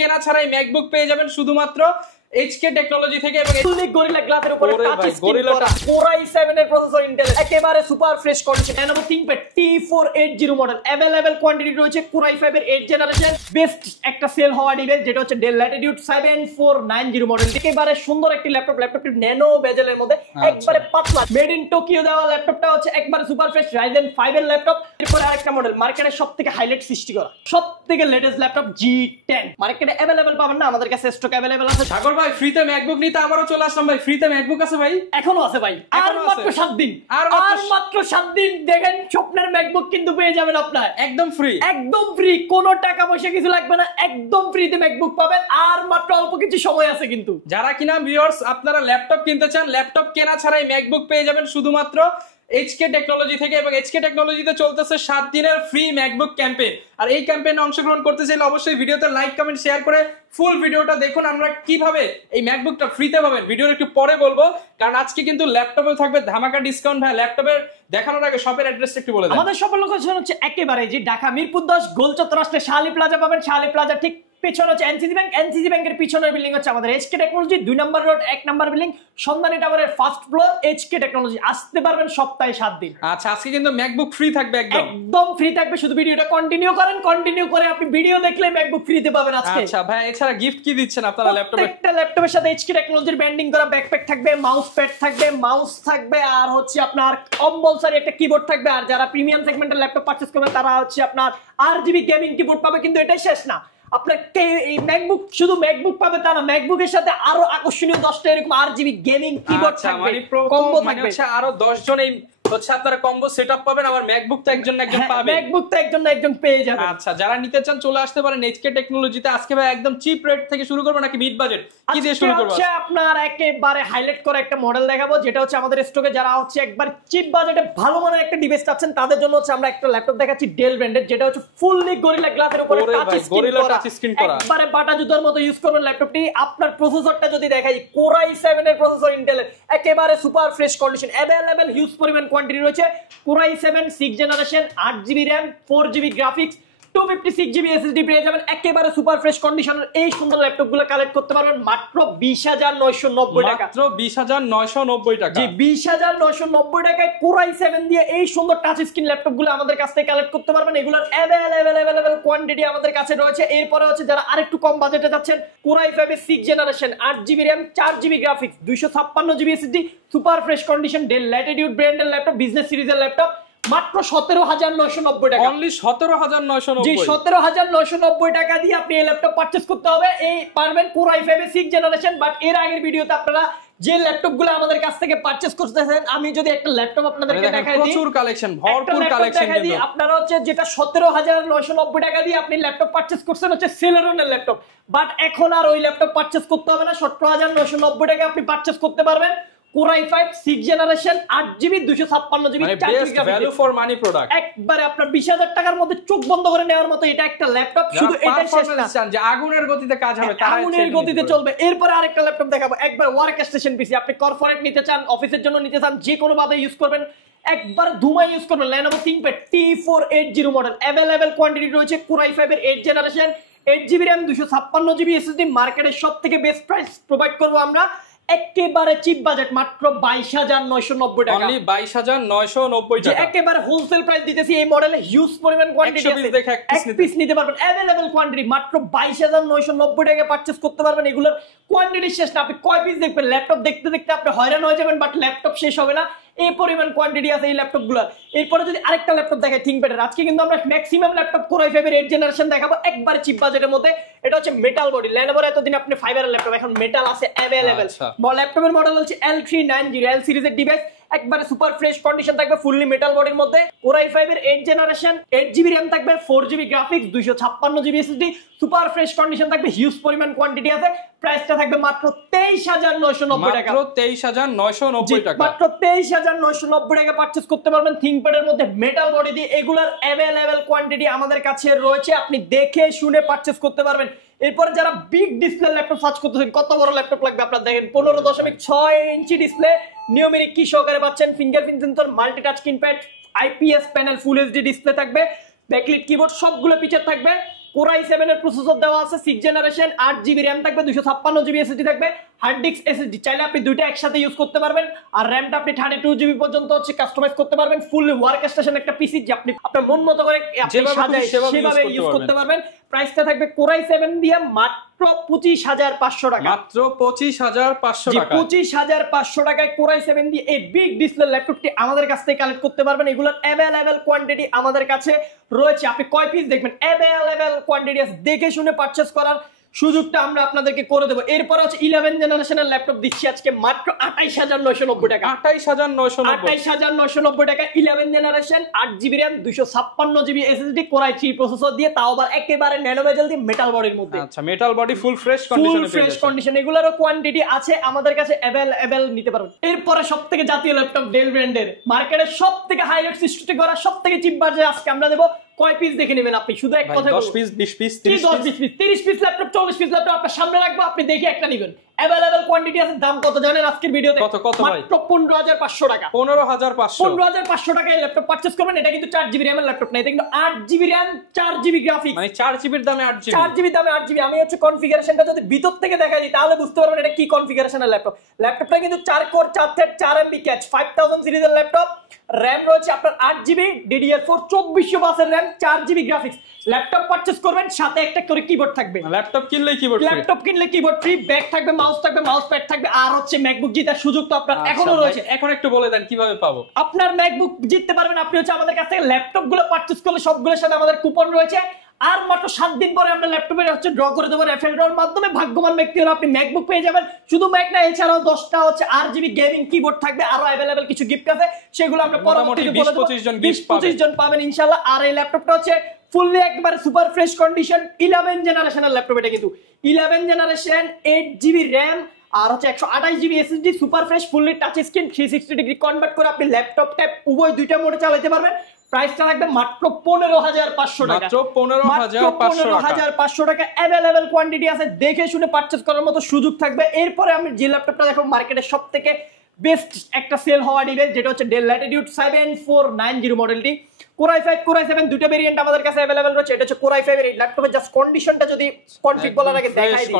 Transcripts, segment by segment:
কেনা ছাড়াই ম্যাকবুক পেয়ে যাবেন শুধুমাত্র এইচকে টেকনোলজি থেকে এবং ফুললি গরিলা গ্লাসের উপরে টাচ স্ক্রিন করা Core i7 এর প্রসেসর ইন্টেল একেবারে super fresh condition Lenovo ThinkPad T480 model available quantity রয়েছে Core i5 এর 8th জেনারেশন বেস্ট একটা সেল হওয়া ডিভাইস যেটা হচ্ছে Dell Latitude 7490 মডেল একেবারে সুন্দর একটি ল্যাপটপটি ন্যানো বেজেলের মধ্যে একবারে পাতলা মেড ইন টোকিও দেওয়া ল্যাপটপটা হচ্ছে একবারে সুপার ফ্রেশ Ryzen 5 এর ল্যাপটপ এরপর আরেকটা মডেল মার্কেটে সবথেকে হাইলাইট সৃষ্টি করা সবথেকে লেটেস্ট ল্যাপটপ G10 মার্কেটে अवेलेबल পাবেন না আমাদের কাছে স্টক अवेलेबल আছে সাগর ভাই ফ্রিতে ম্যাকবুক নিতে আবারও চলে আসলাম ভাই ফ্রিতে ম্যাকবুক আছে ভাই এখনো আছে ভাই আর মাত্র 7 দিন আর মাত্র 7 দিন দেখেন স্বপ্নের ম্যাকবুক কিন্তু পেয়ে যাবেন আপনারা একদম ফ্রি কোনো টাকা পয়সা কিছু লাগবে না একদম ফ্রিতে ম্যাকবুক পাবেন আর মাত্র অল্প কিছু সময় আছে কিন্তু যারা কিনা ভিউয়ার্স আপনারা ল্যাপটপ কিনতে চান ল্যাপটপ কেনা ছাড়াই ম্যাকবুক পেয়ে যাবেন শুধুমাত্র এইচকে টেকনোলজি থেকে এবং এইচকে টেকনোলজিতে চলতেছে 7 দিনের ফ্রি ম্যাকবুক ক্যাম্পেইন আর এই ক্যাম্পেইনে অংশগ্রহণ করতে চাইলে অবশ্যই ভিডিওতে লাইক কমেন্ট শেয়ার করে ফুল ভিডিওটা দেখুন আমরা কিভাবে এই ম্যাকবুকটা ফ্রিতে পাবেন ভিডিওর একটু পরে বলবো কারণ আজকে কিন্তু ল্যাপটপেও থাকবে ধামাকা ডিসকাউন্ট ভাই ল্যাপটপের দেখানোর আগে শপের অ্যাড্রেসটা একটু বলে দেন আমাদের শপের লোকেশন হচ্ছে একেবারে যে ঢাকা মিরপুর 10 গোলচত্বর আসলে শালি প্লাজা পাবেন শালি প্লাজা ঠিক পিছনে হচ্ছে এনসিসি ব্যাংকের পিছনের বিল্ডিং হচ্ছে আমাদের এইচকে টেকনোলজি 2 নম্বর রোড 1 নম্বর বিল্ডিং সন্ধানী টাওয়ারের ফার্স্ট ফ্লোর এইচকে টেকনোলজি আসতে পারবেন সপ্তাহে 7 দিন আচ্ছা আজকে কিন্তু ম্যাকবুক ফ্রি থাকবে একদম ফ্রি থাকবে শুধু ভিডিওটা কন্টিনিউ করে আপনি ভিডিও দেখলে ম্যাকবুক ফ্রিতে পাবেন আজকে আচ্ছা ভাই এছাড়া গিফট কি দিচ্ছেন আপনারা ল্যাপটপে একটা ল্যাপটপের সাথে এইচকে টেকনোলজির ব্র্যান্ডিং করা ব্যাকপ্যাক থাকবে মাউস প্যাড থাকবে মাউস থাকবে আর হচ্ছে আপনার কম্পালসারি একটা কিবোর্ড থাকবে আর যারা প্রিমিয়াম সেগমেন্টের ল্যাপটপ পারচেজ করবে তারা হচ্ছে আপনার আরজিবি গেমিং কিবোর্ড পাবে কিন্তু এটাই শেষ না আপনাকে এই ম্যাকবুক শুধু ম্যাকবুক পাবে তা না ম্যাকবুকের সাথে আরো আকর্ষণীয় 10টা এরকম আরজিবি গেমিং কিবোর্ড থাকবে কম্বো থাকবে আরো 10 জন এই হচ্ছে আপনারা কম্বো সেটআপ পাবেন আবার ম্যাকবুক তো একজন পাবে ম্যাকবুক তো একজন পেয়ে যাবেন আচ্ছা যারা নিতে চান চলে আসতে পারেন এইচকে টেকনোলজিতে আজকে ভাই একদম চিপ রেট থেকে শুরু করব নাকি মিড বাজেট কি দিয়ে শুরু করব আচ্ছা আপনার একেবারে হাইলাইট করা একটা মডেল দেখাবো যেটা হচ্ছে আমাদের স্টকে যারা হচ্ছে একবার চিপ বাজেটে ভালো মানের একটা ডিভাইস চাচ্ছেন তাদের জন্য হচ্ছে আমরা একটা ল্যাপটপ দেখাচ্ছি ডেল ব্র্যান্ডের যেটা হচ্ছে ফুললি গরিলা গ্লাসের উপরে টাচ স্ক্রিন করা একবারে বাটা জুতার মতো ইউজ করবেন ল্যাপটপটি আপনার প্রসেসরটা যদি দেখাই Core i7 এর প্রসেসর ইন্টেলের একেবারে super fresh condition available huge পরিমাণ কোয়ান্টিটি রয়েছে Core i7 6th generation 8GB RAM 4GB graphics 256GB SSD পেয়ে যাবেন একেবারে সুপার ফ্রেশ কন্ডিশনের এই সুন্দর ল্যাপটপগুলো কালেক্ট করতে পারবেন মাত্র 20990 টাকা মাত্র 20990 টাকা জি 20990 টাকায় Core i7 দিয়ে এই সুন্দর টাচ স্ক্রিন ল্যাপটপগুলো আমাদের কাছ থেকে কালেক্ট করতে পারবেন এগুলোর अवेलेबल কোয়ান্টিটি আমাদের কাছে রয়েছে এরপরে হচ্ছে যারা আরেকটু কম বাজেটে যাচ্ছেন Core i5 এর 6th generation 8GB RAM 4GB graphics 256GB SSD super fresh condition Dell Latitude ব্র্যান্ডের ল্যাপটপ বিজনেস সিরিজের ল্যাপটপ মাত্র 17990 টাকা অনলি 17990 জি 17990 টাকা দিয়ে আপনি এই ল্যাপটপ পারচেজ করতে হবে এই পারবেন Core i5 এর 6th জেনারেশন বাট এর আগের ভিডিওতে আপনারা যে ল্যাপটপগুলো আমাদের কাছ থেকে পারচেজ করতেছেন আমি যদি একটা ল্যাপটপ আপনাদেরকে দেখাই দিই প্রচুর কালেকশন ভরপুর কালেকশন কিন্তু আপনারা হচ্ছে যেটা 17990 টাকা দিয়ে আপনি ল্যাপটপ পারচেজ করছেন হচ্ছে সেলেরনের ল্যাপটপ বাট এখন আর ওই ল্যাপটপ পারচেজ করতে হবে না 17990 টাকা আপনি পারচেজ করতে পারবেন Core i5 6th generation 8GB 256GB 4GB value for money product একবারে আপনার 20000 টাকার মধ্যে চোখ বন্ধ করে নেওয়ার মতো এটা একটা ল্যাপটপ শুধু এটাই শেষ না যে আগুনের গতিতে কাজ হবে তারা আগুনের গতিতে চলবে এরপর আরেকটা ল্যাপটপ দেখাবো একবার ওয়ার্ক স্টেশন পিসি আপনি কর্পোরেট নিতে চান অফিসের জন্য নিতে চান যে কোনো ভাবে ইউজ করবেন একবার ধুমাই ইউজ করবেন Lenovo ThinkPad T480 model available quantity রয়েছে Core i5 এর 8th generation 8GB RAM 256GB SSD মার্কেটের সবথেকে বেস্ট প্রাইস প্রোভাইড করব আমরা একেবারে চিপ বাজেট মাত্র 22990 টাকা অনলি 22990 টাকা একেবারে হোলসেল প্রাইস দিতেছি এই মডেলে হিউজ পরিমাণ কোয়ান্টিটি আছে এক পিস নিতে পারবেন अवेलेबल কোয়ান্টিটি মাত্র 22990 টাকায় পারচেজ করতে পারবেন এগুলোর কোয়ান্টিটি শেষ না আপনি কয় পিস দেখবেন ল্যাপটপ দেখতে দেখতে আপনি হয়রান হয়ে যাবেন বাট ল্যাপটপ শেষ হবে না এই পরিমাণ কোয়ান্টিটি আছে এই ল্যাপটপগুলোর এরপরে যদি আরেকটা ল্যাপটপ দেখাই ThinkPad এর আজকে কিন্তু আমরা ম্যাক্সিমাম ল্যাপটপ Core i5 এর 8th জেনারেশন দেখাবো একবার চিপ বাজেটের মধ্যে এটা হচ্ছে মেটাল বডি Lenovo এতদিন আপনি ফাইবারের ল্যাপটপ এখন মেটাল আছে अवेलेबल ল্যাপটপের মডেল হচ্ছে L390 L সিরিজের ডিভাইস একবারে সুপার ফ্রেশ কন্ডিশন থাকবে ফুললি মেটাল বডির মধ্যে Core i5 এর 8th জেনারেশন 8GB RAM থাকবে 4GB graphics 256GB SSD super fresh condition থাকবে হিউজ পরিমাণ কোয়ান্টিটি আছে প্রাইসটা থাকবে মাত্র 23990 টাকা মাত্র 23990 টাকা মাত্র 23990 টাকা পারচেজ করতে পারবেন ThinkPad এর মধ্যে মেটাল বডি দিয়ে এগুলার अवेलेबल কোয়ান্টিটি আমাদের কাছে রয়েছে আপনি দেখে শুনে পারচেজ করতে পারবেন এরপর যারা বিগ ডিসপ্লে ল্যাপটপ সার্চ করতেছেন কত বড় ল্যাপটপ লাগবে আপনারা দেখেন 15.6 ইঞ্চি ডিসপ্লে নিউমেরিক কি সহকারে পাচ্ছেন fingerprint sensor multi touch screen pad IPS panel full HD display থাকবে ব্যাকলিট কিবোর্ড সবগুলো ফিচার থাকবে Core i7 এর প্রসেসর দেওয়া আছে 6 জেনারেশন, 8GB RAM থাকবে, 256GB SSD থাকবে, হার্ড ডিস্ক SSD চাইলে আপনি দুইটা একসাথে ইউজ করতে পারবেন। আর র‍্যামটা আপনি 32GB পর্যন্ত হচ্ছে কাস্টমাইজ করতে পারবেন। ফুললি ওয়ার্ক স্টেশন একটা পিসি যে আপনি আপনার মন মতো করে আপনি সাজায় সেভাবে ইউজ করতে পারবেন। প্রাইসটা থাকবে Core i7 দিয়ে মাত্র 25,500 টাকা, মাত্র 25,500 টাকা। 25,500 টাকায় Core i7 দিয়ে এই বিগ ডিসপ্লে ল্যাপটপটি আমাদের কাছ থেকে কালেক্ট করতে পারবেন। এগুলোর অ্যাভেলেবেল কোয়ান্টিটি আমাদের কাছে রয়েছে। আপনি কয় পিস দেখবেন, অ্যাভেলেবেল কোয়ান্টিটি আছে, দেখে শুনে পারচেজ করার সুযোগটা আমরা আপনাদেরকে করে দেবো। এরপর হচ্ছে 11 জেনারেশনের ল্যাপটপ দিচ্ছি আজকে মাত্র 28,990 টাকা। 28,990 টাকা 11 generation, 8GB RAM, 256GB SSD, Core i3 processor দিয়ে, তাও আবার একেবারে ন্যানো বেজেল দিয়ে মেটাল বডির মধ্যে। আচ্ছা, মেটাল বডি ফুল ফ্রেশ কন্ডিশনে, ফুল ফ্রেশ কন্ডিশন। এগুলোরও কোয়ান্টিটি আছে আমাদের কাছে অ্যাভেলেবেল, নিতে পারবেন। এরপরে সবথেকে জাতীয় ল্যাপটপ ডেল ব্র্যান্ডের, মার্কেটের সবথেকে হাইলাইট সৃষ্টি করা সবথেকে চিপ বাজেট আজকে আমরা দেব। কয় পিস দেখে নেবেন আপনি? শুধু এক কথা, 10 piece, 20 piece, 30 piece, 30 piece laptop, 40 piece laptop আপনার সামনে রাখবো, আপনি দেখে একটা নেবেন। অ্যাভেলেবেল কোয়ান্টিটি আছে। দাম কত জানেন আজকের ভিডিওতে? কত ভাই? মাত্র 15,500 টাকা। 15,500 টাকায় ল্যাপটপ পারচেজ করবেন। এটা কিন্তু 4GB RAM এর ল্যাপটপ না, এটা কিন্তু 8GB RAM, 4GB গ্রাফিক্স, মানে 4GB এর দামে 8GB, 4GB দামে 8GB। আমি হচ্ছে কনফিগারেশনটা যদি ভিতর থেকে দেখাই দিই তাহলে বুঝতে পারবেন এটা কি কনফিগারেশনের ল্যাপটপ। ল্যাপটপটা কিন্তু 4 কোর 4 থ্রেড 4MB ক্যাচ 5000 সিরিজের ল্যাপটপ। RAM রয়েছে আপনার 8GB, DDR4 2400 বাসের RAM, 4GB graphics. Laptop purchase করবেন, সাথে একটা করে কিবোর্ড থাকবে। ল্যাপটপ কিনলে কিবোর্ড ফ্রি, ল্যাপটপ কিনলে কিবোর্ড ফ্রি, ব্যাগ থাকবে, মাউস থাকবে, মাউস প্যাড থাকবে, আর হচ্ছে ম্যাকবুক জেতার সুযোগ তো আপনার এখনো রয়েছে। এখন একটু বলে দেন কিভাবে পাবো? আপনার ম্যাকবুক জিততে পারবেন আপনি হচ্ছে আমাদের কাছ থেকে ল্যাপটপ গুলো পারচেজ করলে সবগুলোর সাথে আমাদের কুপন রয়েছে। আর মাত্র 7 দিন পরে আমরা ল্যাপটপের হচ্ছে ড্র করে দেবো রেফারেল ড্রর মাধ্যমে। ভাগ্যবান ব্যক্তি হলে আপনি ম্যাকবুক পেয়ে যাবেন। শুধু ম্যাক না, এছাড়াও 10টা হচ্ছে RGB গেমিং কিবোর্ড থাকবে, আরো অ্যাভেলেবেল কিছু গিফট আছে, সেগুলো আমরা পরবর্তীতে 20-25 জন পাবেন ইনশাআল্লাহ। আর এই ল্যাপটপটা হচ্ছে ফুললি একবার সুপার ফ্রেশ কন্ডিশন 11 জেনারেশনের ল্যাপটপ। এটা কিন্তু 11 জেনারেশন, 8GB RAM আর হচ্ছে 128GB SSD, super fresh, fully touch screen, 360 degree convert করে আপনি ল্যাপটপ ট্যাব উভয় দুইটা মোডে চালাতে পারবেন। প্রাইসটা লাগবে মাত্র 15,500 টাকা, মাত্র 15,500 টাকা। অ্যাভেলেবেল কোয়ান্টিটি আছে, দেখে শুনে পারচেজ করার মতো সুযোগ থাকবে। এরপরে আমি যে ল্যাপটপটা দেখো মার্কেটের সবথেকে বেস্ট একটা সেল হওয়া ডিভাইস, যেটা হচ্ছে ডেল ল্যাটিটিউড 7490 মডেলটি। Core i5, Core i7 দুটো ভেরিয়েন্ট আমাদের কাছে अवेलेबल রয়েছে। এটা হচ্ছে Core i5 এর ল্যাপটপের জাস্ট কন্ডিশনটা যদি কনফিগ বলার আগে দেখাই দিই,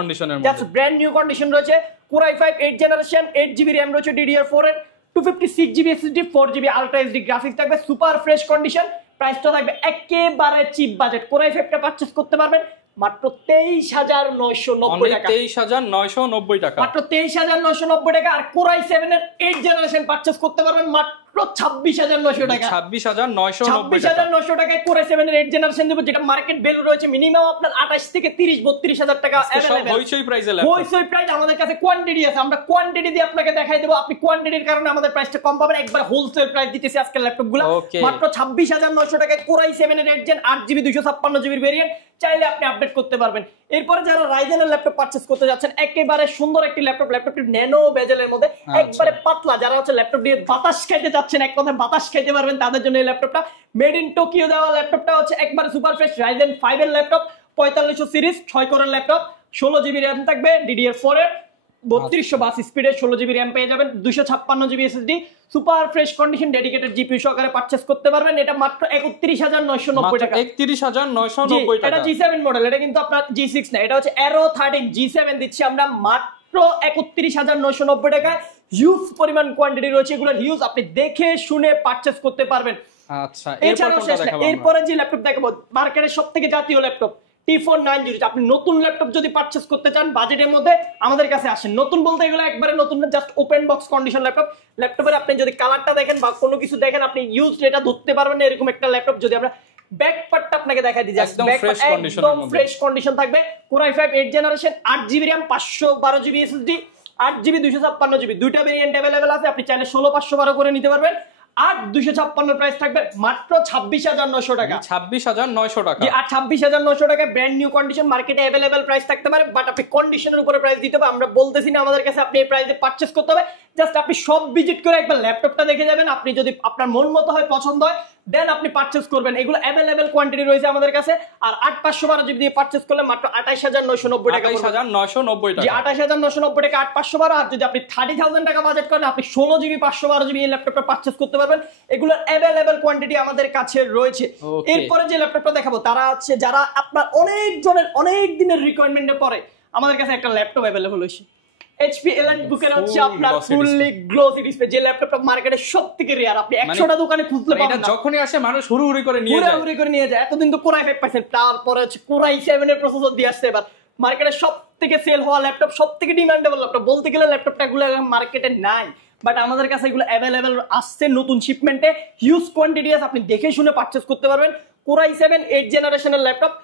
জাস্ট ব্র্যান্ড নিউ কন্ডিশন রয়েছে। Core i5 8 generation, 8GB RAM রয়েছে, DDR4 এর, 256GB SSD, 4GB ultra HD graphics থাকবে, সুপার ফ্রেশ কন্ডিশন। প্রাইসটা থাকবে একেবারে চিপ বাজেট। Core i5 টা পারচেজ করতে পারবেন মাত্র 23,990 টাকা, 23,990 টাকা, মাত্র 23,990 টাকা। আর Core i7 এর 8 জেনারেশন পারচেজ করতে পারবেন মাত্র 26,900 টাকা, 26,990 টাকায় Core i7 এর 8 জেনারেশন দেব, যেটা মার্কেট ভ্যালু রয়েছে মিনিমাম আপনার 28 থেকে 30-32,000 টাকা अवेलेबल। হইচই প্রাইসে হইচই প্রাইস। আমাদের কাছে কোয়ান্টিটি আছে, আমরা কোয়ান্টিটি দিয়ে আপনাকে দেখাই দেব। আপনি কোয়ান্টিটির কারণে আমাদের প্রাইসটা কম পাবেন। একবার হোলসেল প্রাইস দিতেছি আজকের ল্যাপটপগুলো মাত্র 26,900 টাকায় Core i7 এর 8 জেন, 8GB 256GB ভেরিয়েন্ট, চাইলে আপনি আপডেট করতে পারবেন। এরপরে যারা রাইজেনের ল্যাপটপ পারচেজ করতে যাচ্ছেন, একেবারে সুন্দর একটি ল্যাপটপ, ল্যাপটপটি ন্যানো বেজেলের মধ্যে একবারে পাতলা, যারা হচ্ছে ল্যাপটপ দিয়ে বাতাস খাইতে যাচ্ছেন, এক কথায় বাতাস খাইতে পারবেন, তাদের জন্য এই ল্যাপটপটা মেড ইন টোকিও দেওয়া। ল্যাপটপটা হচ্ছে একবারে সুপার ফ্রেশ Ryzen 5 এর ল্যাপটপ, 4500 সিরিজ, 6 কোরের ল্যাপটপ, 16GB RAM থাকবে, DDR4 এর, 3200 বাস স্পিডে 16GB RAM পেয়ে যাবেন, 256GB SSD, super fresh condition, dedicated GPU সহকারে পারচেজ করতে পারবেন। এটা মাত্র 31,990 টাকা, 31,990 টাকা। এটা G7 মডেল, এটা কিন্তু আপনার G6 না, এটা হচ্ছে Aero 13 G7 দিচ্ছি আমরা মাত্র 31,990 টাকায়। হিউজ পরিমাণ কোয়ান্টিটি রয়েছে, এগুলোর হিউজ, আপনি দেখে শুনে পারচেজ করতে পারবেন। আচ্ছা, এরপরে যে ল্যাপটপ দেখাবো মার্কেটের সবথেকে জাতীয় ল্যাপটপ T490। আপনি নতুন ল্যাপটপ যদি পারচেজ করতে চান বাজেটের মধ্যে, আমাদের কাছে আসেন। নতুন বলতে এগুলো একবারে নতুন না, just open box condition laptop. ল্যাপটপের আপনি যদি কালারটা দেখেন বা কোনো কিছু দেখেন, আপনি ইউজ এটা ধরতে পারবেন না, এরকম একটা ল্যাপটপ। যদি আমরা ব্যাক পার্টটা আপনাকে দেখাই দিই, জাস্ট ব্যাক পার্ট একদম ফ্রেশ কন্ডিশন থাকবে। Core i5 8 generation, 8GB RAM, 512GB SSD, 8GB 256GB, দুইটা ভেরিয়েন্ট अवेलेबल আছে। আপনি চাইলে 16-512 করে নিতে পারবেন। 8,256 প্রাইস থাকবে মাত্র 26,900 টাকা, 26,900 টাকা। আর 26,900 টাকা ব্র্যান্ড নিউ কন্ডিশন, মার্কেটে अवेलेबल প্রাইস থাকতে পারে, বাট আপনি কন্ডিশনের উপরে প্রাইস দিতে হবে। আমরা বলতেছি না আমাদের কাছে আপনি এই প্রাইসে পারচেজ করতে হবে, জাস্ট আপনি সব ভিজিট করে একবার ল্যাপটপটা দেখে যাবেন। আপনি যদি আপনার মন মতো হয়, পছন্দ হয়, দেন আপনি পারচেজ করবেন। এগুলো অ্যাভেলেবেল কোয়ান্টিটি রয়েছে আমাদের কাছে। আর 8512 জিবি দিয়ে পারচেজ করলে মাত্র 28990 টাকা, 28990 টাকা। জি 28990 টাকা 8512। আর যদি আপনি 30000 টাকা বাজেট করেন, আপনি 16 জিবি 512 জিবি এই ল্যাপটপটা পারচেজ করতে পারবেন। এগুলোর অ্যাভেলেবেল কোয়ান্টিটি আমাদের কাছে রয়েছে। এরপরে যে ল্যাপটপটা দেখাবো, তারা হচ্ছে যারা আপনার অনেক জনের অনেক দিনের রিকোয়ারমেন্টের পরে আমাদের কাছে একটা ল্যাপটপ অ্যাভেলেবল হয়েছে। HP EliteBook এর হচ্ছে আপনার ফুললি গ্লোসি ডিসপ্লে, যে ল্যাপটপটা মার্কেটে সবথেকে রেয়ার, আপনি 100টা দোকানে খুঁজলে পাবেন না। এটা যখনই আসে মানুষ হুড়ুহুড়ি করে নিয়ে যায়, হুড়ুহুড়ি করে নিয়ে যায়। এতদিন তো Core i5 পাইছেন, তারপরে হচ্ছে Core i7 এর প্রসেসর দিয়ে আসছে। এবার মার্কেটে সবথেকে সেল হওয়া ল্যাপটপ, সবথেকে ডিমান্ডেবল ল্যাপটপ বলতে গেলে ল্যাপটপটা গুলো মার্কেটে নাই, বাট আমাদের কাছে এগুলো অ্যাভেলেবেল আসছে নতুন শিপমেন্টে, হিউজ কোয়ান্টিটি আছে, আপনি দেখে শুনে পারচেজ করতে পারবেন। Core i7 8 জেনারেশনের laptop,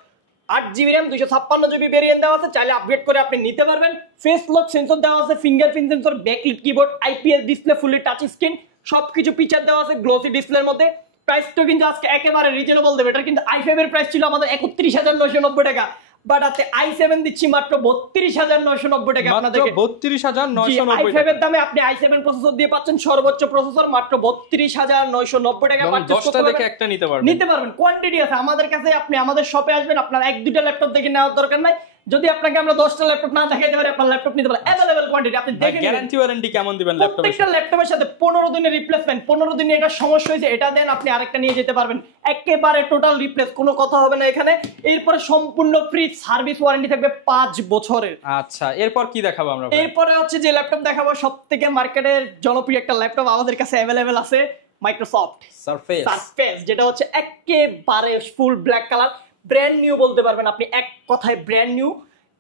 8GB RAM 256GB variant দেওয়া আছে, চাইলে আপগ্রেড করে আপনি নিতে পারবেন। ফেস লক সেন্সর দেওয়া আছে, fingerprint sensor, backlit keyboard, IPS display, fully touch screen, সবকিছু ফিচার দেওয়া আছে গ্লোসি ডিসপ্লের মধ্যে। প্রাইসটা কিন্তু আজকে একেবারে রিজনেবল দেবে। এটা কিন্তু i5 এর প্রাইস ছিল আমাদের 31990 টাকা, বাট আজকে i7 দিচ্ছি মাত্র 32990 টাকা আপনাদেরকে। 32990 i5 এর দামে আপনি i7 প্রসেসর দিয়ে পাচ্ছেন সর্বোচ্চ প্রসেসর মাত্র 32990 টাকা। পারচেজ করতে দেখে একটা নিতে পারবেন। কোয়ান্টিটি আছে আমাদের কাছে, আপনি আমাদের শপে আসবেন, আপনার 1-2টা ল্যাপটপ দেখে নেওয়ার দরকার নাই। যদি আপনাকে আমরা 10টা ল্যাপটপ না দেখাইতে পারি, আপনার ল্যাপটপ নিতে পারেন। अवेलेबल কোয়ান্টিটি আপনি দেখে গ্যারান্টি ওয়ারেন্টি কেমন দিবেন ল্যাপটপের? প্রত্যেকটা ল্যাপটপের সাথে 15 দিনের রিপ্লেসমেন্ট, 15 দিনে এটা সমস্যা হয়েছে এটা দেন, আপনি আরেকটা নিয়ে যেতে পারবেন। একেবারে টোটাল রিপ্লেস, কোনো কথা হবে না এখানে। এরপরে সম্পূর্ণ ফ্রি সার্ভিস ওয়ারেন্টি থাকবে 5 বছরের। আচ্ছা, এরপর কি দেখাবো আমরা? এরপরে হচ্ছে যে ল্যাপটপ দেখাবো, সবথেকে মার্কেটের জনপ্রিয় একটা ল্যাপটপ আমাদের কাছে अवेलेबल আছে, মাইক্রোসফট সারফেস, যেটা হচ্ছে একেবারে full black colour, brand new বলতে পারবেন আপনি, এক কথায় ব্র্যান্ড নিউ।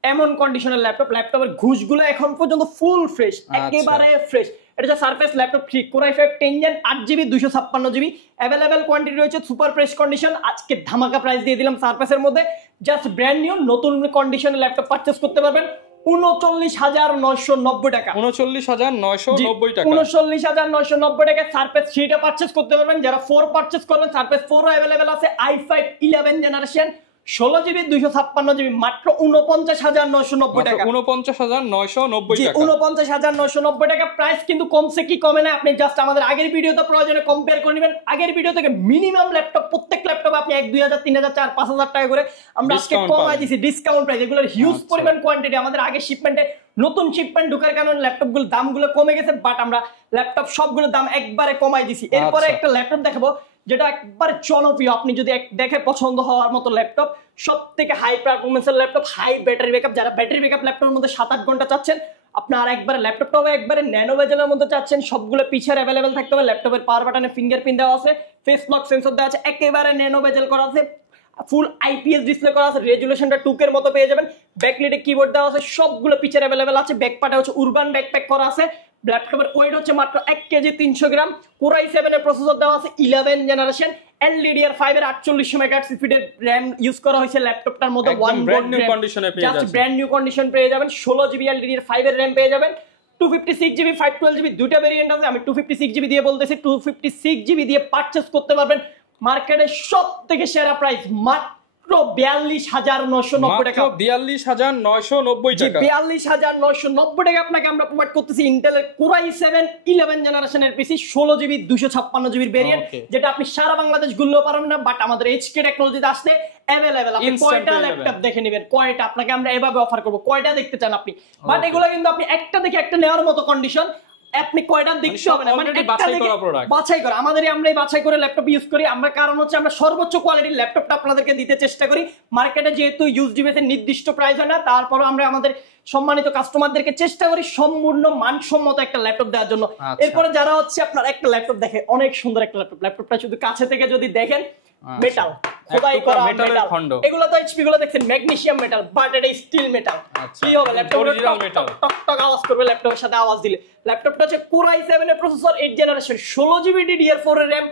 এমন কন্ডিশনের ল্যাপটপের ঘুষগুলো এখন পর্যন্ত ফুল ফ্রেশ, একেবারে ফ্রেশ। এটা হচ্ছে surface laptop 3 Core i5 10 Gen 8GB 256GB, available quantity রয়েছে, সুপার ফ্রেশ কন্ডিশন। আজকে ধামাকা প্রাইস দিয়ে দিলাম সারফেসের মধ্যে, জাস্ট ব্র্যান্ড নিউ নতুন কন্ডিশনের ল্যাপটপ পারচেজ করতে পারবেন 39990 টাকা। 39990 টাকা, 39990 টাকা সারফেস 3টা পারচেজ করতে পারবেন। যারা 4 পারচেজ করবেন, সারফেস 4 অ্যাভেলেবেল আছে, i5 11 জেনারেশন 16GB 256GB মাত্র 49990 টাকা। 49990 টাকা, 49990 টাকা। প্রাইস কিন্তু কমছে কি কমে না, আপনি জাস্ট আমাদের আগের ভিডিওতে প্রয়োজনে কম্পেয়ার করে নেবেন। আগের ভিডিও থেকে মিনিমাম ল্যাপটপ, প্রত্যেক ল্যাপটপ আপনি 1000 3000 4000 5000 টাকা করে আমরা আজকে কমাই দিয়েছি, ডিসকাউন্ট প্রাইস। এগুলোর হিউজ পরিমাণ কোয়ান্টিটি, আমাদের আগে শিপমেন্টে নতুন শিপমেন্ট ঢোকার কারণে ল্যাপটপগুলোর দামগুলো কমে গেছে, বাট আমরা ল্যাপটপ সবগুলোর দাম একবারে কমাই দিয়েছি। এরপরে একটা ল্যাপটপ দেখাবো যেটা একবার জনপ্রিয়, আপনি যদি দেখে পছন্দ হওয়ার মতো ল্যাপটপ, সবথেকে হাই পারফরম্যান্সের ল্যাপটপ, হাই ব্যাটারি ব্যাকআপ। যারা ব্যাটারি ব্যাকআপ ল্যাপটপের মধ্যে 7-8 ঘন্টা চাচ্ছেন, আপনার একবারে ল্যাপটপটাও একবারে ন্যানো বেজেলের মধ্যে চাচ্ছেন, সবগুলো পিছের অ্যাভেলেবেল থাকতে হবে। ল্যাপটপের পাওয়ার বাটনে ফিঙ্গারপ্রিন্ট দেওয়া আছে, ফেস লক সেন্সর দেওয়া আছে, একেবারে ন্যানো বেজেল করা আছে, ফুল IPS ডিসপ্লে করা আছে, রেজুলেশনটা 2K এর মতো পেয়ে যাবেন। ব্যাকলিটে কিবোর্ড দেওয়া আছে, সবগুলো পিছের অ্যাভেলেবেল আছে। ব্যাকপ্যাডে হচ্ছে উরবান ব্যাকপ্যাক করা আছে। ল্যাপটপের ওয়েট হচ্ছে মাত্র 1 কেজি 300 গ্রাম। Core i7 এর প্রসেসর দেওয়া আছে 11 জেনারেশন, LDDR5 এর 48 মেগাহার্টজ স্পিডের RAM ইউজ করা হয়েছে ল্যাপটপটার মধ্যে। ওয়ান ব্র্যান্ড নিউ কন্ডিশনে পেয়ে যাবেন, জাস্ট ব্র্যান্ড নিউ কন্ডিশন পেয়ে যাবেন। 16GB LDDR5 এর RAM পেয়ে যাবেন। 256GB 512GB দুইটা ভেরিয়েন্ট আছে, আমি 256GB দিয়ে বলতেছি। 256GB দিয়ে পারচেজ করতে পারবেন মার্কেটে সবথেকে সেরা প্রাইস মাত্র 42990 টাকা। 42990 টাকা, 42990 টাকা আপনাকে আমরা প্রোভাইড করতেছি ইন্টেলের Core i7 11 জেনারেশনের পিসি, 16GB 256GB ভেরিয়েন্ট, যেটা আপনি সারা বাংলাদেশ ঘুরলেও পারবেন না, বাট আমাদের HK টেকনোলজিতে আসলে অ্যাভেলেবল। আপনি কয়টা ল্যাপটপ দেখে নেবেন, কয়টা আপনাকে আমরা এভাবে অফার করব, কয়টা দেখতে চান আপনি, বাট এগুলো কিন্তু আপনি একটা দেখে একটা নেওয়ার মতো কন্ডিশন, আপনি কয়টা দেখতে হবে না, মানে বাছাই করা। আমরাই বাছাই করে ল্যাপটপ ইউজ করি আমরা, কারণ হচ্ছে আমরা সর্বোচ্চ কোয়ালিটির ল্যাপটপটা আপনাদেরকে দিতে চেষ্টা করি। মার্কেটে যেহেতু ইউজ ডিভাইসের নির্দিষ্ট প্রাইস হয় না, তারপরও আমরা আমাদের সম্মানিত কাস্টমারদেরকে চেষ্টা করি সম্পূর্ণ মানসম্মত একটা ল্যাপটপ দেওয়ার জন্য। এরপরে যারা হচ্ছে আপনার একটা ল্যাপটপ দেখে, অনেক সুন্দর একটা ল্যাপটপটা শুধু কাছে থেকে যদি দেখেন, মেটাল খোদাই করা মেটাল, এগুলো তো HP গুলো দেখছেন ম্যাগনেসিয়াম মেটাল, বাট এটা স্টিল মেটাল। কি হবে ল্যাপটপ অরিজিনাল মেটাল, টক টক আওয়াজ করবে ল্যাপটপের সাথে আওয়াজ দিলে। ল্যাপটপটা হচ্ছে Core i7 এর প্রসেসর 8 জেনারেশন, 16GB DDR4 এর RAM,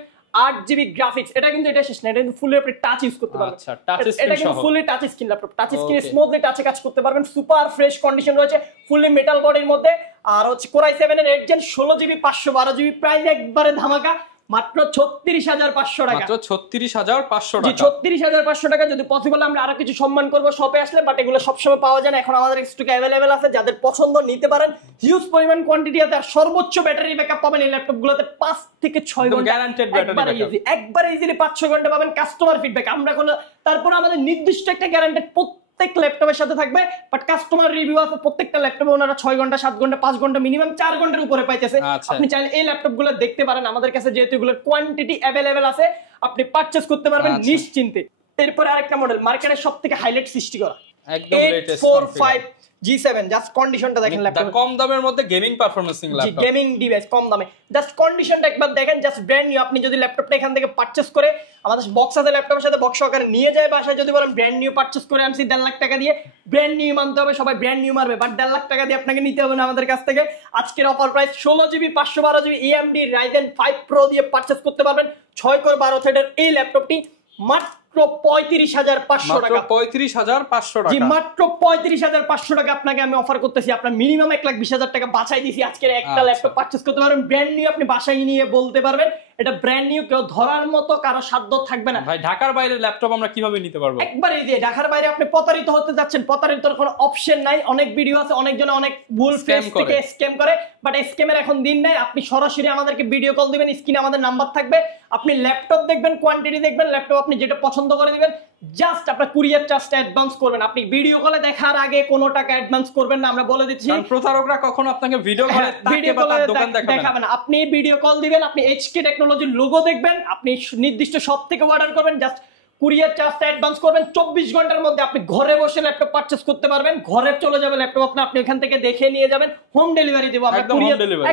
8GB গ্রাফিক্স। এটা কিন্তু এটা শেষ না, এটা কিন্তু ফুলি আপনি টাচ ইউজ করতে পারবেন। আচ্ছা, টাচ স্ক্রিন এটা কিন্তু fully touch screen laptop, touch screen smoothly টাচে কাজ করতে পারবেন। সুপার ফ্রেশ কন্ডিশন রয়েছে, ফুলি মেটাল বডির মধ্যে। আর হচ্ছে Core i7 এর 8 Gen 16GB 512GB, প্রাইস একবারে ধামাকা মাত্র 36,500 টাকা, মাত্র 36,500 জি টাকা। 36,500 টাকা। যদি পসিবল আমরা আরো কিছু সম্মান করবো শপে আসলে, বাট এগুলো সবসময় পাওয়া যায় না, এখন আমাদের স্টকে অ্যাভেলেবেল আছে, যাদের পছন্দ নিতে পারেন। হিউজ পরিমাণ কোয়ান্টিটি আছে, আর সর্বোচ্চ ব্যাটারি ব্যাকআপ পাবেন এই ল্যাপটপগুলোতে 5 থেকে 6 ঘন্টা গ্যারান্টেড ব্যাটারি ব্যাকআপ, একবার ইজিলি 5-6 ঘন্টা পাবেন। কাস্টমার ফিডব্যাক আমরা কোনো, তারপর আমাদের নির্দিষ্ট একটা গ্যারান্টেড প্রত্যেক ল্যাপটপের সাথে থাকবে, বাট কাস্টমার রিভিউ আছে প্রত্যেকটা ল্যাপটপে ওনারা 6 ঘন্টা 7 ঘন্টা 5 ঘন্টা মিনিমাম 4 ঘন্টার উপরে পাইতেছে। আপনি চাইলে এই ল্যাপটপগুলো দেখতে পারেন, আমাদের কাছে যেহেতু এগুলোর কোয়ান্টিটি অ্যাভেলেবেল আছে, আপনি পারচেজ করতে পারবেন নিশ্চিন্তে। এরপরে আরেকটা মডেল মার্কেটের সবথেকে হাইলাইট সৃষ্টি করা, একদম লেটেস্ট 845 G7, জাস্ট কন্ডিশনটা দেখেন ল্যাপটপ, কম দামের মধ্যে গেমিং পারফরম্যান্সিং ল্যাপটপ, গেমিং ডিভাইস কম দামে, জাস্ট কন্ডিশনটা একবার দেখেন, জাস্ট ব্র্যান্ড নিউ। আপনি যদি ল্যাপটপটা এখান থেকে পারচেজ করে, আমাদের বক্স আছে ল্যাপটপের সাথে, বক্স সহকারে নিয়ে যায় বাসায়, যদি বলেন ব্র্যান্ড নিউ পারচেজ করে আনছি 1.5 লাখ টাকা দিয়ে, ব্র্যান্ড নিউ মানতে হবে, সবাই ব্র্যান্ড নিউ মারবে, বাট 1.5 লাখ টাকা দিয়ে আপনাকে নিতে হবে না আমাদের কাছ থেকে। আজকের offer price 16GB 512GB AMD Ryzen 5 Pro দিয়ে পারচেজ করতে পারবেন 6 কোর 12 থ্রেডের এই ল্যাপটপটি মাত্র 35,500 টাকা, 35,500 টাকা, জি মাত্র 35,500 টাকা আপনাকে আমি অফার করতেছি। আপনার মিনিমাম 1,20,000 টাকা বাঁচাই দিছি, আজকের একটা ল্যাপটপ পারচেজ করতে পারবেন ব্র্যান্ড নিউ, আপনি বাসায় নিয়ে বলতে পারবেন এটা ব্র্যান্ড নিউ, কেউ ধরার মতো কারো সাধ্য থাকবে না। ভাই ঢাকার বাইরে ল্যাপটপ আমরা কিভাবে নিতে পারবো? একবার এই যে ঢাকার বাইরে আপনি প্রতারিত হতে যাচ্ছেন, প্রতারিতর কোনো অপশন নাই, অনেক ভিডিও আছে, অনেকজন অনেক ভুল ফেস থেকে স্ক্যাম করে, বাট স্ক্যামের এখন দিন নাই। আপনি সরাসরি আমাদেরকে ভিডিও কল দিবেন, স্ক্রিনে আমাদের নাম্বার থাকবে, আপনি ল্যাপটপ দেখবেন, কোয়ান্টিটি দেখবেন, ল্যাপটপ আপনি যেটা পছন্দ করে দিবেন, জাস্ট আপনার কুরিয়ার চার্জটা অ্যাডভান্স করবেন। আপনি ভিডিও কলে দেখার আগে কোনো টাকা অ্যাডভান্স করবেন না, আমরা বলে দিচ্ছি। প্রতারকরা কখনো আপনাকে ভিডিও কলে দোকান দেখাবে না, আপনি ভিডিও কল দিবেন, আপনি এইচকে টেকনোলজির লোগো দেখবেন, আপনি নির্দিষ্ট শপ থেকে অর্ডার করবেন, জাস্ট কুরিয়ার চার্জটা অ্যাডভান্স করবেন, 24 ঘন্টার মধ্যে আপনি ঘরে বসে ল্যাপটপ পারচেজ করতে পারবেন। ঘরে চলে যাবে ল্যাপটপ, আপনি এখান থেকে দেখে নিয়ে যাবেন, হোম ডেলিভারি দেবো আমরা,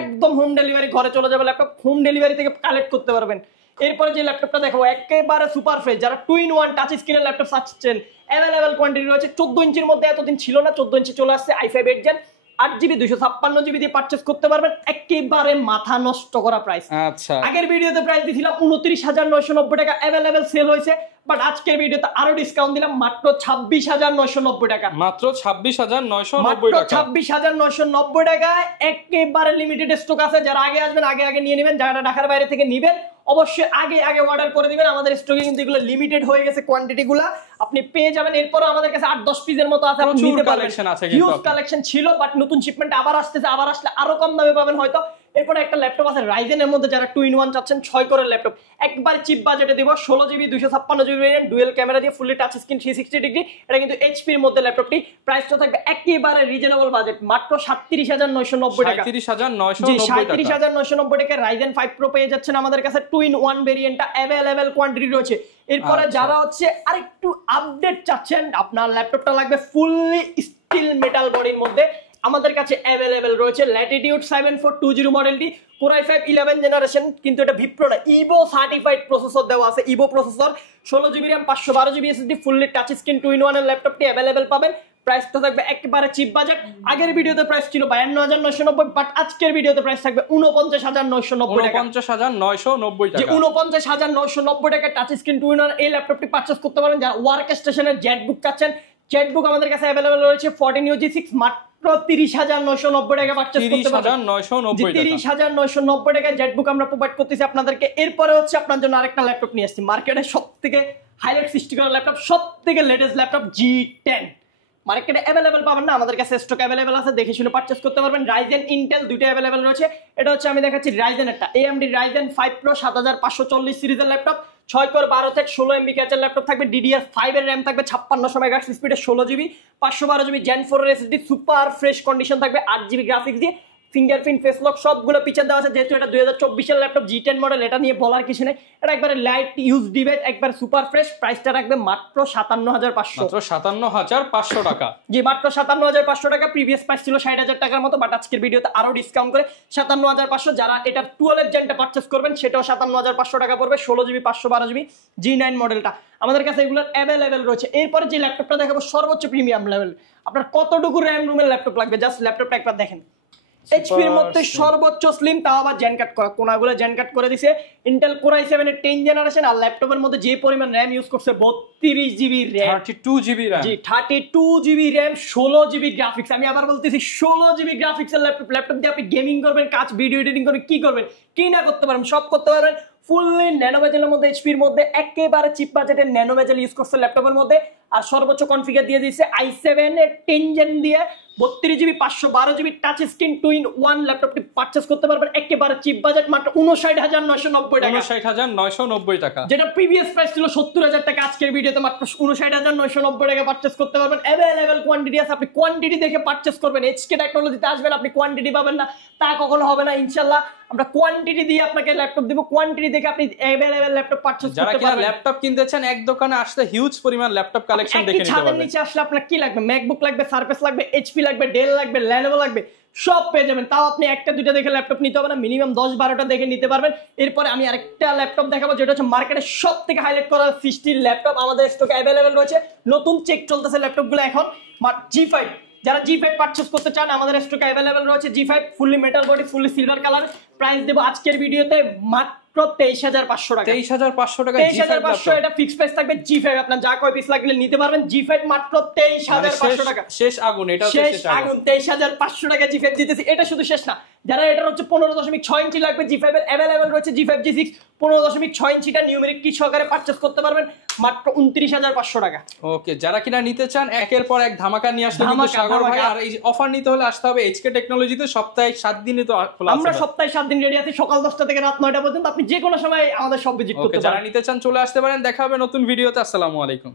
একদম হোম ডেলিভারি, ঘরে চলে যাবে ল্যাপটপ, হোম ডেলিভারি থেকে কালেক্ট করতে পারবেন। এরপরে যে ল্যাপটপটা দেখো একেবারে সুপার ফ্রেশ, যারা 2-in-1 টাচ স্ক্রিনের ল্যাপটপ চাচ্ছেন, অ্যাভেলেবেল কোয়ান্টিটি রয়েছে। 14 ইঞ্চির মধ্যে এতদিন ছিল না, 14 ইঞ্চি চলে আসছে, i5 8 Gen 8GB 256GB দিয়ে পারচেজ করতে পারবেন, একেবারে মাথা নষ্ট করা প্রাইস। আচ্ছা, আগের ভিডিওতে প্রাইস দিয়েছিলাম 29,990 টাকা, অ্যাভেলেবেল সেল হয়েছে, বাট আজকের ভিডিওতে আরো ডিসকাউন্ট দিলাম মাত্র 26,990 টাকা, মাত্র 26,990 টাকা, 26,990 টাকা। একেবারে লিমিটেড স্টক আছে, যারা আগে আসবেন আগে নিয়ে নেবেন, যারা ঢাকার বাইরে থেকে নেবেন অবশ্যই আগে অর্ডার করে দিবেন, আমাদের স্টকে কিন্তু এগুলো লিমিটেড হয়ে গেছে, কোয়ান্টিটি গুলা আপনি পেয়ে যাবেন। এরপর আমাদের কাছে 8-10 পিসের মতো আছে, আপনি নিতে পারবেন, হিউজ কালেকশন ছিল, বাট নতুন শিপমেন্ট আবার আসতেছে, আবার আসলে আরো কম দামে পাবেন হয়তো। এরপরে একটা ল্যাপটপ আছে রাইজেনের মধ্যে, যারা 2-in-1 চাচ্ছেন 6 কোরের ল্যাপটপ, একবার চিপ বাজেটে দিব, 16GB 256GB variant, dual camera দিয়ে, ফুললি টাচ স্ক্রিন 360 ডিগ্রি, এটা কিন্তু এইচপির মধ্যে ল্যাপটপটি। প্রাইসটা থাকবে একেবারে রিজনেবল বাজেট, মাত্র 37,990 টাকা, 37,990 টাকা। রাইজেন 5 Pro পেয়ে যাচ্ছেন আমাদের কাছে, 2-in-1 ভেরিয়েন্টটা অ্যাভেলেবেল কোয়ান্টিটি রয়েছে। এরপরে যারা হচ্ছে আরেকটু আপডেট চাচ্ছেন, আপনার ল্যাপটপটা লাগবে ফুললি স্টিল মেটাল বডির মধ্যে, আমাদের কাছে অ্যাভেলেবেল রয়েছে ল্যাটিটিউড 7420 মডেলটি, Core i5 11 জেনারেশন, কিন্তু এটা ভিপ্রো না, ইভো সার্টিফাইড প্রসেসর দেওয়া আছে, Evo processor, 16GB RAM 512GB SSD, fully touch screen 2-in-1 এর ল্যাপটপটি অ্যাভেলেবেল পাবেন। প্রাইসটা থাকবে একেবারে চিপ বাজেট, আগের ভিডিওতে প্রাইস ছিল 52,990, বাট আজকের ভিডিওতে প্রাইস থাকবে 49,990 টাকা, 49,990 টাকা, 49,990 টাকা। টাচ স্ক্রিন 2-in-1 এই ল্যাপটপটি পারচেজ করতে পারেন। যারা ওয়ার্ক স্টেশনের জেটবুক চাচ্ছেন, জেটবুক আমাদের কাছে অ্যাভেলেবেল রয়েছে 14 UG6, মাত্র 30,990 টাকা পারচেজ করতে পারবেন, 30,990 টাকা জেটবুক আমরা প্রোভাইড করতেছি আপনাদেরকে। এরপরে হচ্ছে আপনার জন্য আরেকটা ল্যাপটপ নিয়ে আসছি, মার্কেটে সবথেকে হাইলাইট সৃষ্টি করা ল্যাপটপ, সবথেকে লেটেস্ট ল্যাপটপ G10, মার্কেটে অ্যাভেলেবেল পাবেন না, আমাদের কাছে স্টক অ্যাভেলেবেল আছে, দেখে শুনে পারচেজ করতে পারবেন। রাইজেন ইন্টেল দুইটা অ্যাভেলেবেল রয়েছে, এটা হচ্ছে আমি দেখাচ্ছি রাইজেনেরটা, AMD Ryzen 5 Pro 7540 সিরিজের ল্যাপটপ, 6 কোর 12 থ্রেড 16MB ক্যাচের ল্যাপটপ থাকবে, DDR5 এর RAM থাকবে, 5600 মেগাহার্টজ স্পিডে, 16GB 512GB Gen 4 এর SSD, সুপার ফ্রেশ কন্ডিশন থাকবে, 8GB গ্রাফিক্স দিয়ে, ফিঙ্গারপ্রিন্ট ফেস লক সবগুলো পিছনে দেওয়া আছে। যেহেতু এটা 2024 এর ল্যাপটপ G10 মডেল, এটা নিয়ে বলার কিছু নেই, এটা একবারে লাইট ইউজ ডিভাইস, একবার সুপার ফ্রেশ। প্রাইসটা রাখবে মাত্র 57,500, মাত্র 57,500 টাকা, জি মাত্র 57,500 টাকা। প্রিভিয়াস প্রাইস ছিল 60,000 টাকার মতো, বাট আজকের ভিডিওতে আরো ডিসকাউন্ট করে 57,500। যারা এটা 12 জেনটা পারচেজ করবেন সেটাও 57,500 টাকা পড়বে, 16GB 512GB G9 মডেলটা আমাদের কাছে এগুলোর অ্যাভেলেবেল রয়েছে। এরপরে যে ল্যাপটপটা দেখাবো সর্বোচ্চ প্রিমিয়াম লেভেল, আপনার কতটুকু র্যাম রুমের ল্যাপটপ লাগবে, জাস্ট ল্যাপটপটা একবার দেখেন, এইচপির মধ্যে সর্বোচ্চ স্লিম, তাও আবার জেন কাট করা, কোনাগুলো জেন কাট করে দিছে, ইন্টেল Core i7 এর 10 জেনারেশন, আর ল্যাপটপের মধ্যে যে পরিমাণ RAM ইউজ করছে 32GB RAM, 32GB RAM, জি 32GB RAM, 16GB গ্রাফিক্স। আমি আবার বলতেছি 16GB গ্রাফিক্সের ল্যাপটপ দিয়ে আপনি গেমিং করবেন, কাজ ভিডিও এডিটিং করবেন, কি করবেন কি না করতে পারবেন সব করতে পারবেন। ফুললি ন্যানো বেজেলের মধ্যে, এইচপির মধ্যে একেবারে চিপ বাজেটের ন্যানো বেজেল ইউজ করছে ল্যাপটপের মধ্যে। আর সর্বোচ্চ কনফিগার দিয়ে দিয়েছে i7 এর 10 জেন দিয়ে 32GB 512GB touch screen 2-in-1 ল্যাপটপটি পারচেজ করতে পারবেন একেবারে চিপ বাজেট মাত্র 59,990 টাকা। 59,990 টাকা, যেটা প্রিভিয়াস প্রাইস ছিল 70,000 টাকা, আজকের ভিডিওতে মাত্র 59,990 টাকা পারচেজ করতে পারবেন। अवेलेबल কোয়ান্টিটি আছে, আপনি কোয়ান্টিটি দেখে পারচেজ করবেন। এইচকে টেকনোলজিতে আসবেন, আপনি কোয়ান্টিটি পাবেন না তা কখনো হবে না ইনশাআল্লাহ। আমরা কোয়ান্টিটি দিয়ে আপনাকে ল্যাপটপ দেব, কোয়ান্টিটি দেখে আপনি अवेलेबल ল্যাপটপ পারচেজ করতে পারবেন। যারা কিনা ল্যাপটপ কিনতে চান এক দোকানে আসলে হিউজ পরিমাণ ল্যাপটপ কালেকশন দেখে নিতে পারবেন। নিচে আসলে আপনার কি লাগবে, ম্যাকবুক লাগবে, সারফেস লাগবে, এইচপি লাগবে, ডেল লাগবে, লেনোভো লাগবে, সব পেয়ে যাবেন। তাও আপনি একটা দুইটা দেখে ল্যাপটপ নিতে হবে না, মিনিমাম 10-12টা দেখে নিতে পারবেন। এরপরে আমি আরেকটা ল্যাপটপ দেখাবো যেটা হচ্ছে মার্কেটে সব থেকে হাইলাইট করা সিস্টেম ল্যাপটপ আমাদের স্টকে अवेलेबल রয়েছে। নতুন চেক চলতেছে ল্যাপটপগুলো এখন। G5 যারা G5 পারচেজ করতে চান আমাদের স্টকে अवेलेबल রয়েছে G5 fully metal body, fully silver colour. Price দেব আজকের ভিডিওতে মাত্র 23,500 টাকা। 23,500 টাকা, 23,500 এটা ফিক্স প্রাইস থাকবে। G5 আপনার যা কয় পিস লাগলে নিতে পারবেন। G5 মাত্র 23,500 টাকা। শেষ আগুন, এটা শেষ আগুন 23,500 টাকা G5 দিতেছি। এটা শুধু শেষ না, যারা এটার হচ্ছে 15.6 ইঞ্চি লাগবে G5 এর अवेलेबल রয়েছে G5 G6 15.6 ইঞ্চিটা নিউমেরিক কি সহকারে পারচেজ করতে পারবেন মাত্র 29,500 টাকা। ওকে, যারা কিনা নিতে চান একের পর এক ধামাকা নিয়ে আসলে কিন্তু সাগর ভাই। আর এই অফার নিতে হলে আসতে হবে এইচকে টেকনোলজিতে। সপ্তাহে 7 দিনই তো খোলা আছে। আমরা সপ্তাহে 7 দিন রেডি আছি, সকাল 10টা থেকে রাত 9টা পর্যন্ত। আপনি যে কোনো সময় আমাদের সব ভিজিট করতে পারেন। যারা নিতে চান চলে আসতে পারেন। দেখা হবে নতুন ভিডিওতে। আসসালামু আলাইকুম।